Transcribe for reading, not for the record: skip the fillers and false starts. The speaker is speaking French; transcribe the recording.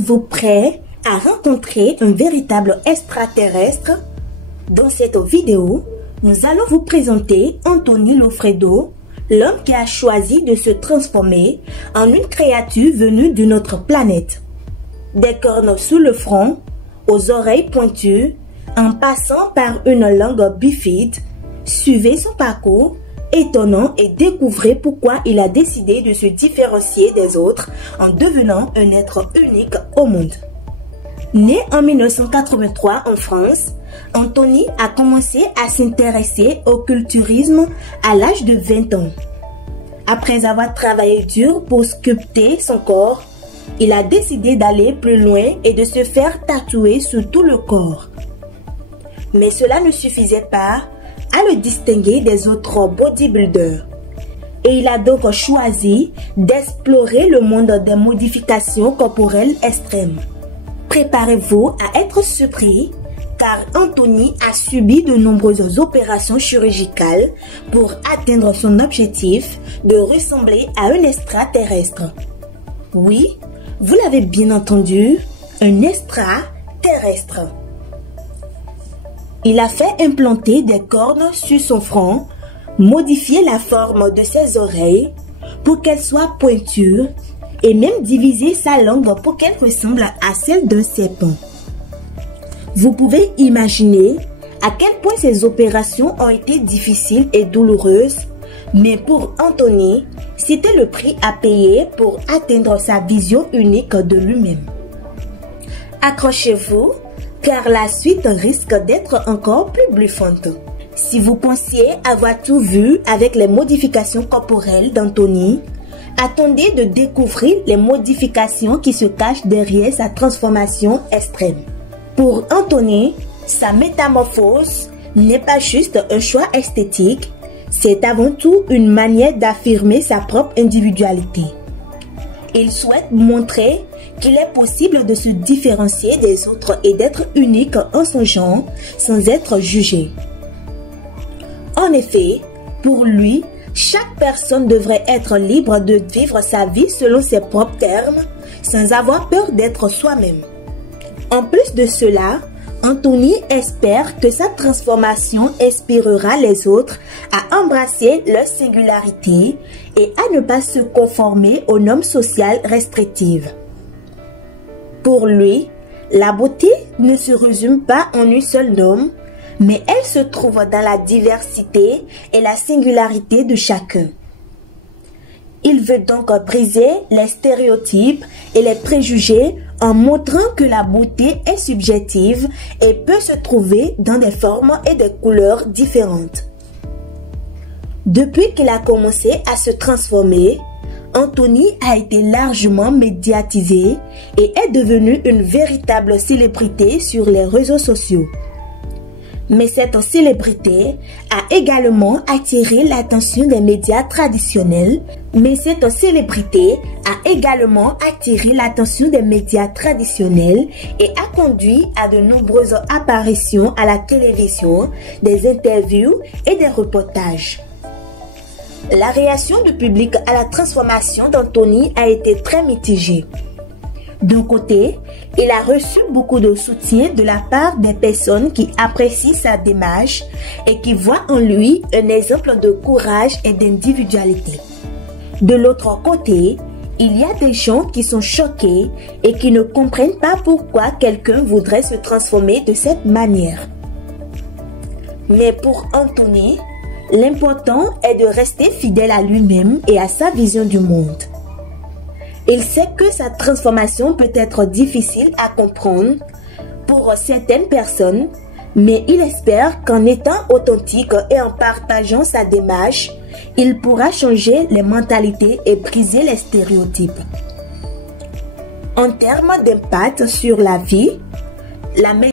Êtes-vous prêt à rencontrer un véritable extraterrestre? Dans cette vidéo, nous allons vous présenter Anthony Loffredo, l'homme qui a choisi de se transformer en une créature venue d'une autre planète. Des cornes sous le front, aux oreilles pointues, en passant par une langue bifide, suivez son parcours étonnant et découvrez pourquoi il a décidé de se différencier des autres en devenant un être unique au monde. Né en 1983 en France, Anthony a commencé à s'intéresser au culturisme à l'âge de 20 ans. Après avoir travaillé dur pour sculpter son corps, il a décidé d'aller plus loin et de se faire tatouer sur tout le corps. Mais cela ne suffisait pas à le distinguer des autres bodybuilders. Et il a donc choisi d'explorer le monde des modifications corporelles extrêmes. Préparez-vous à être surpris car Anthony a subi de nombreuses opérations chirurgicales pour atteindre son objectif de ressembler à un extraterrestre. Oui, vous l'avez bien entendu, un extraterrestre. Il a fait implanter des cornes sur son front, modifier la forme de ses oreilles pour qu'elles soient pointues et même diviser sa langue pour qu'elle ressemble à celle d'un serpent. Vous pouvez imaginer à quel point ces opérations ont été difficiles et douloureuses, mais pour Anthony, c'était le prix à payer pour atteindre sa vision unique de lui-même. Accrochez-vous, car la suite risque d'être encore plus bluffante. Si vous pensiez avoir tout vu avec les modifications corporelles d'Anthony, attendez de découvrir les modifications qui se cachent derrière sa transformation extrême. Pour Anthony, sa métamorphose n'est pas juste un choix esthétique, c'est avant tout une manière d'affirmer sa propre individualité. Il souhaite montrer qu'il est possible de se différencier des autres et d'être unique en son genre sans être jugé. En effet, pour lui, chaque personne devrait être libre de vivre sa vie selon ses propres termes, sans avoir peur d'être soi-même. En plus de cela, Anthony espère que sa transformation inspirera les autres à embrasser leur singularité et à ne pas se conformer aux normes sociales restrictives. Pour lui, la beauté ne se résume pas en une seule norme, mais elle se trouve dans la diversité et la singularité de chacun. Il veut donc briser les stéréotypes et les préjugés en montrant que la beauté est subjective et peut se trouver dans des formes et des couleurs différentes. Depuis qu'il a commencé à se transformer, Anthony a été largement médiatisé et est devenu une véritable célébrité sur les réseaux sociaux. Mais cette célébrité a également attiré l'attention des médias traditionnels. Et a conduit à de nombreuses apparitions à la télévision, des interviews et des reportages. La réaction du public à la transformation d'Anthony a été très mitigée. D'un côté, il a reçu beaucoup de soutien de la part des personnes qui apprécient sa démarche et qui voient en lui un exemple de courage et d'individualité. De l'autre côté, il y a des gens qui sont choqués et qui ne comprennent pas pourquoi quelqu'un voudrait se transformer de cette manière. Mais pour Anthony, l'important est de rester fidèle à lui-même et à sa vision du monde. Il sait que sa transformation peut être difficile à comprendre pour certaines personnes, mais il espère qu'en étant authentique et en partageant sa démarche, il pourra changer les mentalités et briser les stéréotypes. En termes d'impact sur la vie, la